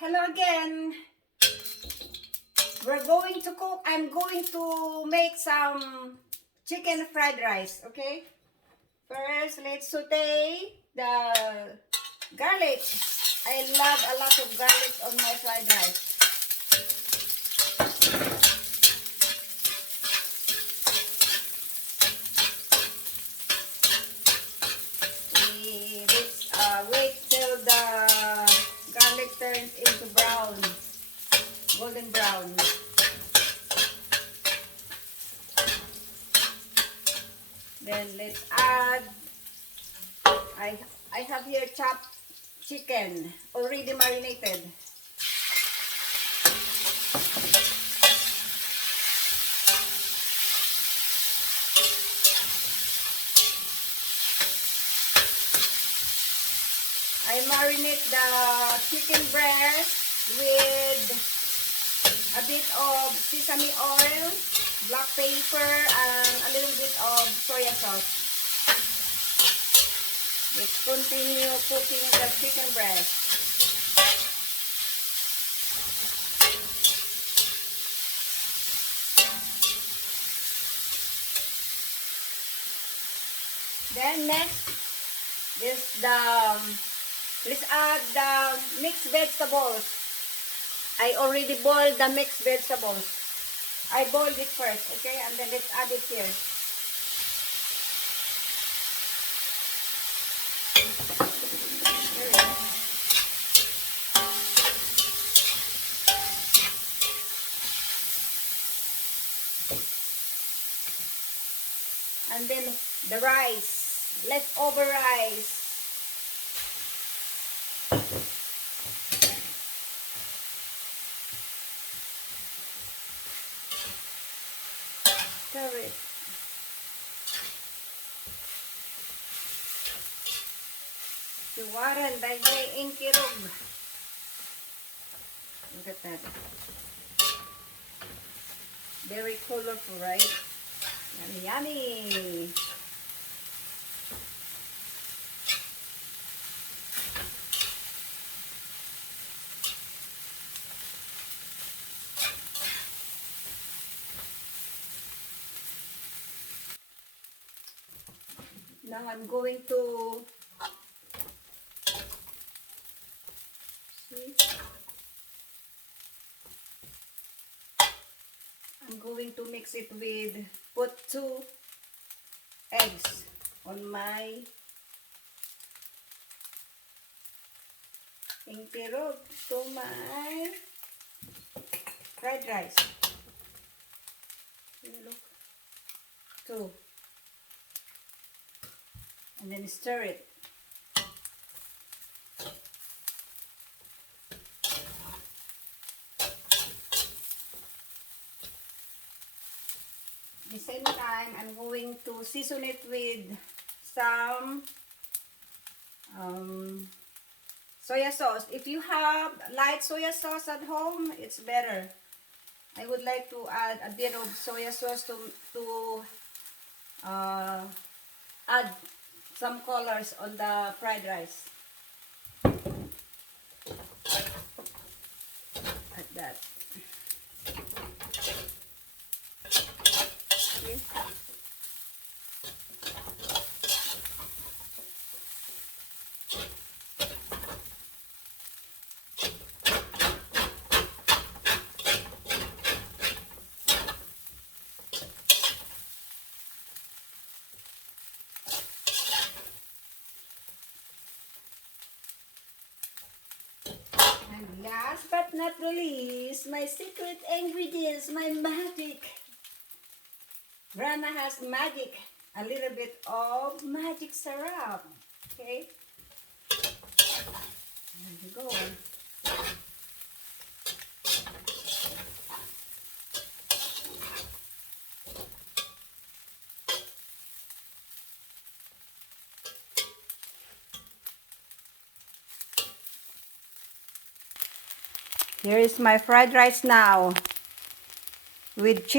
Hello again. We're going to cook. I'm going to make some chicken fried rice, okay? First, let's saute the garlic. I love a lot of garlic on my fried rice. Wait till the garlic turns into brown, golden brown. Then let's add, I have here chopped chicken, already marinated. I marinate the chicken breast with a bit of sesame oil, black pepper, and a little bit of soy sauce. Let's continue cooking the chicken breast. Then next is let's add the mixed vegetables. I already boiled the mixed vegetables. I boiled it first, okay? And then let's add it here. And then the rice, leftover rice. Stir it. Siwaran, dahil inkirog. Look at that. Very colorful, right? Yummy, yummy. Now I'm going to mix it with, put 2 eggs on my ingpirog to my fried rice. Look. 2. And then stir it. At the same time, I'm going to season it with some soya sauce. If you have light soya sauce at home, it's better. I would like to add a bit of soya sauce to add some colors on the fried rice. Like that. Okay. Last but not least, my secret ingredients, my magic. Rana has magic, a little bit of magic syrup. Okay, there you go. Here is my fried rice now with chicken.